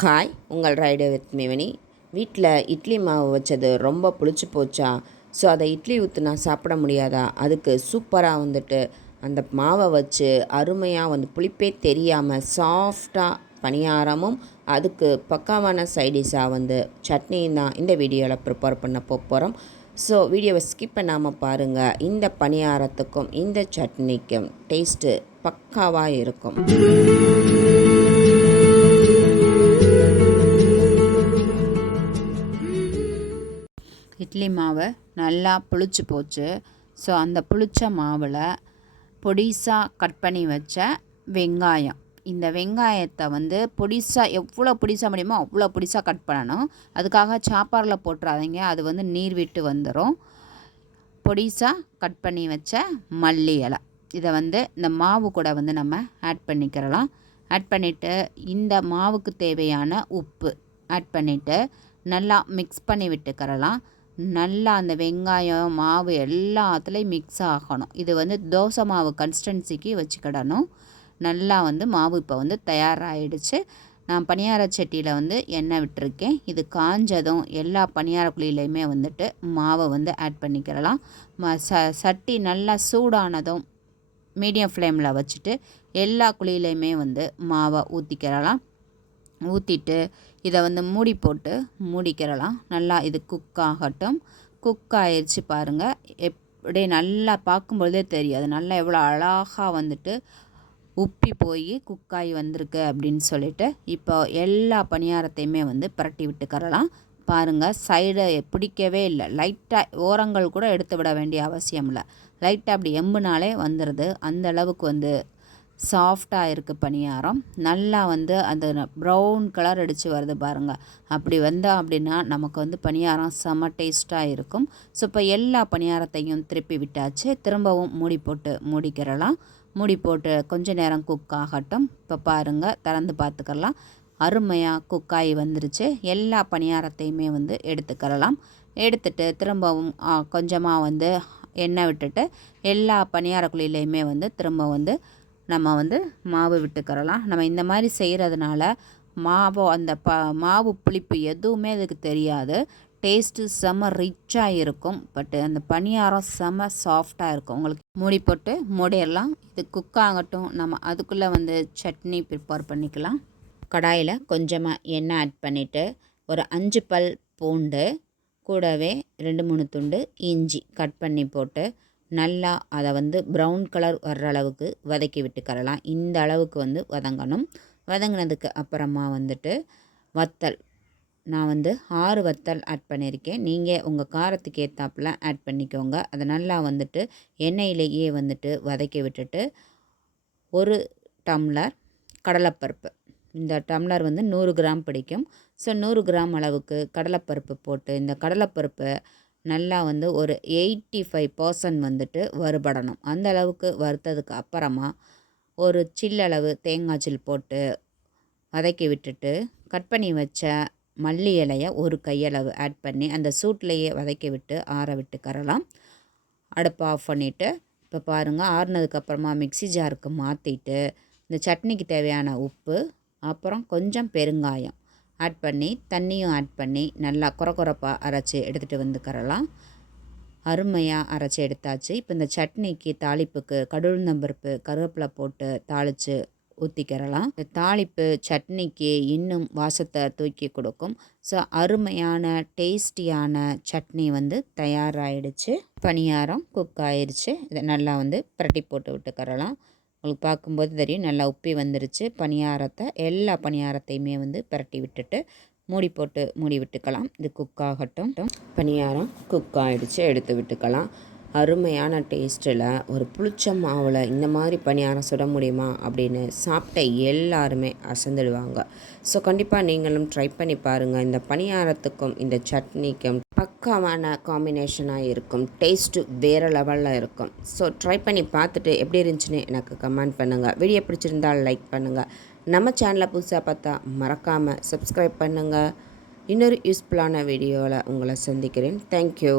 Hi உங்கள் rider with மிவனி வீட்டில் இட்லி மாவு வச்சது ரொம்ப புளிச்சு போச்சா? ஸோ அதை இட்லி ஊற்றுனா சாப்பிட முடியாதா? அதுக்கு சூப்பராக வந்துட்டு அந்த மாவை வச்சு அருமையாக வந்து புளிப்பே தெரியாமல் சாஃப்டாக பணியாரமும் அதுக்கு பக்காவான சைடிஷாக வந்து சட்னியும் தான் இந்த வீடியோவில் ப்ரிப்பேர் பண்ண போகிறோம் ஸோ வீடியோவை ஸ்கிப் பண்ணாமல் பாருங்கள் இந்த பணியாரத்துக்கும் இந்த சட்னிக்கும் டேஸ்ட்டு பக்காவாக இருக்கும். இட்லி மாவு நல்லா புளிச்சு போச்சு. ஸோ அந்த புளிச்ச மாவில் பொடிசாக கட் பண்ணி வச்ச வெங்காயம். இந்த வெங்காயத்தை வந்து பொடிசாக எவ்வளோ பொடிசாக முடியுமோ அவ்வளோ பொடிசாக கட் பண்ணணும். அதுக்காக சாப்பாரில் போட்டுறாதீங்க. அது வந்து நீர் விட்டு வந்துடும் பொடிசாக கட் பண்ணி வச்ச மல்லி இலை. இதை வந்து இந்த மாவு கூட வந்து நம்ம ஆட் பண்ணிக்கிறலாம். ஆட் பண்ணிவிட்டு இந்த மாவுக்கு தேவையான உப்பு ஆட் பண்ணிவிட்டு நல்லா மிக்ஸ் பண்ணி விட்டுக்கிறலாம். நல்லா அந்த வெங்காயம் மாவு எல்லாத்துலேயும் மிக்ஸ் ஆகணும். இது வந்து தோசை மாவு கன்சிஸ்டன்சிக்கு வச்சுக்கிடணும். நல்லா வந்து மாவு இப்போ வந்து தயாராகிடுச்சு நான் பணியார சட்டியில் வந்து எண்ணெய் விட்டுருக்கேன். இது காஞ்சதும் எல்லா பணியார குழியிலையுமே வந்துட்டு மாவை வந்து ஆட் பண்ணிக்கிறலாம் ம ச சட்டி நல்லா சூடானதும் மீடியம் ஃப்ளேமில் வச்சுட்டு எல்லா குழியிலையுமே வந்து மாவை ஊற்றிக்கிறலாம் ஊற்றிட்டு இதை வந்து மூடி போட்டு மூடிக்கிறலாம். நல்லா இது குக் ஆகட்டும். குக் ஆயிடுச்சு பாருங்கள் எப்படியே நல்லா பார்க்கும்பொழுதே தெரியும். அது நல்லா எவ்வளோ அழகாக வந்துட்டு உப்பி போய் குக்காகி வந்திருக்கு அப்படின்னு சொல்லிட்டு இப்போ எல்லா பணியாரத்தையுமே வந்து புரட்டி விட்டுக்கிறலாம் பாருங்கள் சைடை பிடிக்கவே இல்லை. லைட்டாக ஓரங்கள் கூட எடுத்து விட வேண்டிய அவசியம் இல்லை. லைட்டாக அப்படி எம்புனாலே வந்துடுது அந்த அளவுக்கு வந்து சாஃப்டாக இருக்குது பணியாரம். நல்லா வந்து அந்த ப்ரௌன் கலர் அடித்து வருது பாருங்கள் அப்படி வந்தால் அப்படின்னா நமக்கு வந்து பணியாரம் செம டேஸ்ட்டாக இருக்கும். ஸோ இப்போ எல்லா பணியாரத்தையும் திருப்பி விட்டாச்சு. திரும்பவும் மூடி போட்டு மூடிக்கிறலாம். மூடி போட்டு கொஞ்ச நேரம் குக் ஆகட்டும். இப்போ பாருங்கள் திறந்து பார்த்துக்கலாம். அருமையாக குக்காகி வந்துருச்சு. எல்லா பணியாரத்தையுமே வந்து எடுத்துக்கிறலாம். எடுத்துட்டு திரும்பவும் கொஞ்சமாக வந்து எண்ணெய் விட்டுட்டு எல்லா பணியார குழியிலையுமே வந்து திரும்ப வந்து நம்ம வந்து மாவு விட்டுக்கிறலாம். நம்ம இந்த மாதிரி செய்கிறதுனால மாவு அந்த ப மாவு புளிப்பு எதுவுமே அதுக்கு தெரியாது. டேஸ்ட்டு செம ரிச்சாக இருக்கும். பட்டு அந்த பணியாரம் செம சாஃப்டாக இருக்கும். உங்களுக்கு மூடி போட்டு மூடிடலாம். இது குக் ஆகட்டும். நம்ம அதுக்குள்ளே வந்து சட்னி ப்ரிப்பேர் பண்ணிக்கலாம். கடாயில் கொஞ்சமாக எண்ணெய் ஆட் பண்ணிவிட்டு ஒரு அஞ்சு பல் பூண்டு கூடவே ரெண்டு மூணு துண்டு இஞ்சி கட் பண்ணி போட்டு நல்லா அதை வந்து ப்ரௌன் கலர் வர்ற அளவுக்கு வதக்கி விட்டுக்கரலாம் இந்த அளவுக்கு வந்து வதங்கணும். வதங்கினதுக்கு அப்புறமா வந்துட்டு வத்தல். நான் வந்து ஆறு வத்தல் ஆட் பண்ணியிருக்கேன். நீங்கள் உங்கள் காரத்துக்கு ஏற்றாப்புல ஆட் பண்ணிக்கோங்க. அதை நல்லா வந்துட்டு எண்ணெயிலேயே வந்துட்டு வதக்கி விட்டுட்டு ஒரு டம்ளர் கடலைப்பருப்பு. இந்த டம்ளர் வந்து நூறு கிராம் பிடிக்கும். ஸோ நூறு கிராம் அளவுக்கு கடலைப்பருப்பு போட்டு இந்த கடலைப்பருப்பை நல்லா வந்து ஒரு எயிட்டி ஃபைவ் பர்சன்ட் வந்துட்டு வறுபடணும் அந்த அளவுக்கு வறுத்ததுக்கு அப்புறமா ஒரு சில்லளவு தேங்காய் சில் போட்டு வதக்கி விட்டுட்டு கட் பண்ணி வச்ச மல்லி இலையை ஒரு கையளவு ஆட் பண்ணி அந்த சூட்லேயே வதக்கி விட்டு ஆற விட்டுக்கரலாம் அடுப்பை ஆஃப் பண்ணிவிட்டு இப்போ பாருங்கள் ஆறுனதுக்கப்புறமா மிக்சி ஜாருக்கு மாற்றிட்டு இந்த சட்னிக்கு தேவையான உப்பு அப்புறம் கொஞ்சம் பெருங்காயம். ஆட் பண்ணி தண்ணியும் ஆட் பண்ணி நல்லா குறக்குறப்பாக அரைச்சி எடுத்துகிட்டு வந்துக்கிறலாம் அருமையாக அரைச்சி எடுத்தாச்சு. இப்போ இந்த சட்னிக்கு தாளிப்புக்கு கடுழுந்தம்பருப்பு கருவேப்பிலை போட்டு தாளித்து ஊற்றிக்கிறலாம் இந்த தாளிப்பு சட்னிக்கு இன்னும் வாசத்தை தூக்கி கொடுக்கும். ஸோ அருமையான டேஸ்டியான சட்னி வந்து தயாராகிடுச்சு பணியாரம் குக் ஆயிடுச்சு இதை நல்லா வந்து பிரட்டி போட்டு விட்டுக்கிறலாம் உங்களுக்கு பார்க்கும்போது தெரியும். நல்லா உப்பி வந்துருச்சு. பணியாரத்தை எல்லா பணியாரத்தையுமே வந்து பரட்டி விட்டுட்டு மூடி போட்டு மூடி விட்டுக்கலாம். இது குக் ஆகட்டும். பணியாரம் குக் ஆகிடுச்சு எடுத்து விட்டுக்கலாம். அருமையான டேஸ்ட்டில் ஒரு புளிச்ச மாவில் இந்த மாதிரி பணியாரம் சுட முடியுமா அப்படின்னு சாப்பிட்ட எல்லாருமே அசந்துடுவாங்க. ஸோ கண்டிப்பாக நீங்களும் ட்ரை பண்ணி பாருங்கள் இந்த பணியாரத்துக்கும் இந்த சட்னிக்கும் பக்காவான காம்பினேஷனாக இருக்கும். டேஸ்ட்டு வேறு லெவலில் இருக்கும். ஸோ ட்ரை பண்ணி பார்த்துட்டு எப்படி இருந்துச்சுன்னு எனக்கு கமெண்ட் பண்ணுங்கள் வீடியோ பிடிச்சிருந்தால் லைக் பண்ணுங்கள் நம்ம சேனலை புதுசாக பார்த்தா மறக்காமல் சப்ஸ்கிரைப் பண்ணுங்கள் இன்னொரு யூஸ்ஃபுல்லான வீடியோவில் உங்களை சந்திக்கிறேன். தேங்க்யூ